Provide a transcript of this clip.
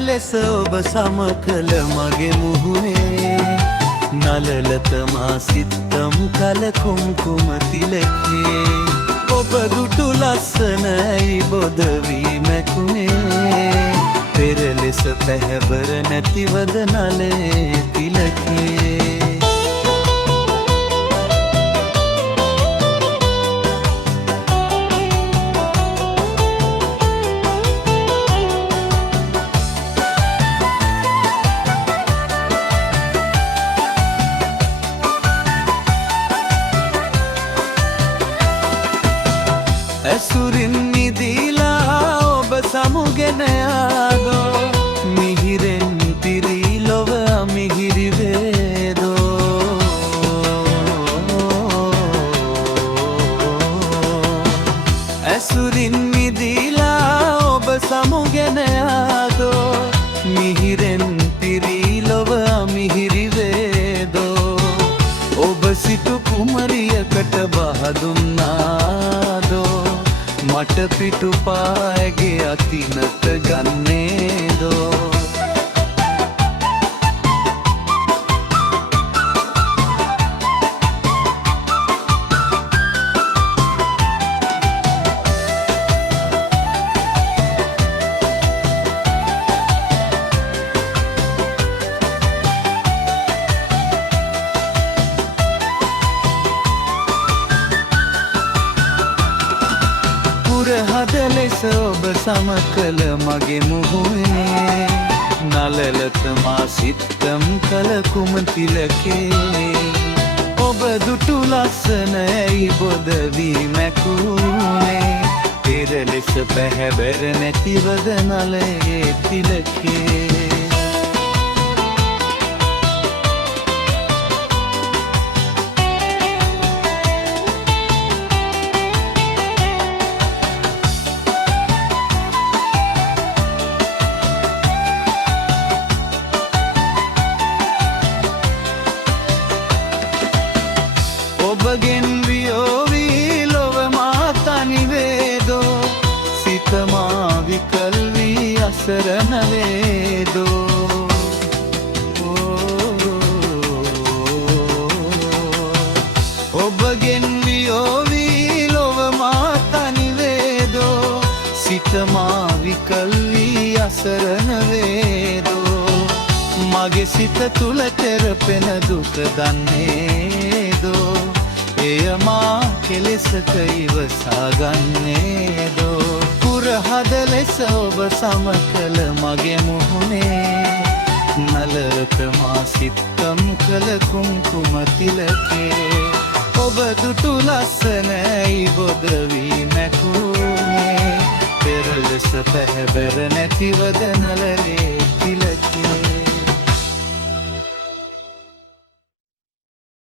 ලෙස ඔබ සම කළ මගේ මුහුණේ නලලත මා සිත්තම් කල කුම්කුම තිලකේ ඔබ දුටු ලස්සනයි බොද වී මැකුණේ පෙර ලෙස පැහැබර නැතිවද නලේ තිලකේ ඇසුරින් නිදීලා ඔබ සමුගෙන ආදෝ මිහිරෙන් පිරී ලොව මිහිරි වේදෝ ඇසුරින් නිදීලා ඔබ සමුගෙන ආදෝ මිහිරෙන් පිරී ලොව මිහිරි වේදෝ ඔබ සිටු කුමරියකට බහදුන්නාදෝ මට පිටු පායගේ අතිනත ගන්නේදෝ හද ලෙස ඔබ සම කළ මගේ මුහුණේ නලලත මා සිත්තම් කළ කුම තිලකේ ඔබ දුටු ලස්සනයි බොද වී මැකුණේ පෙර ලෙස පැහැබර නැතිවද නලේ තිලකේ ඔබගෙන් වියෝවී ලොව මා තනිවේදෝ සිත මා විකල් වී අසරණ වේදෝ ඔබගෙන් වියෝවී ලොව මා තනිවේදෝ සිත මා විකල් වී අසරණ වේදෝ මගේ සිත තුළ තෙරපෙන දුක දන්නේදෝ එය මා කෙලෙසක ඉවසාගන්නේදෝ පුරහද ලෙස ඔබ සම කළ මගේ මුහුණේ නලලත මා සිත්තම් කළ කුම්කුම තිලකේ ඔබ දුටු ලස්සනයි බොද වී මැකුණේ පෙර ලෙස පැහැබර නැතිවද නලලේ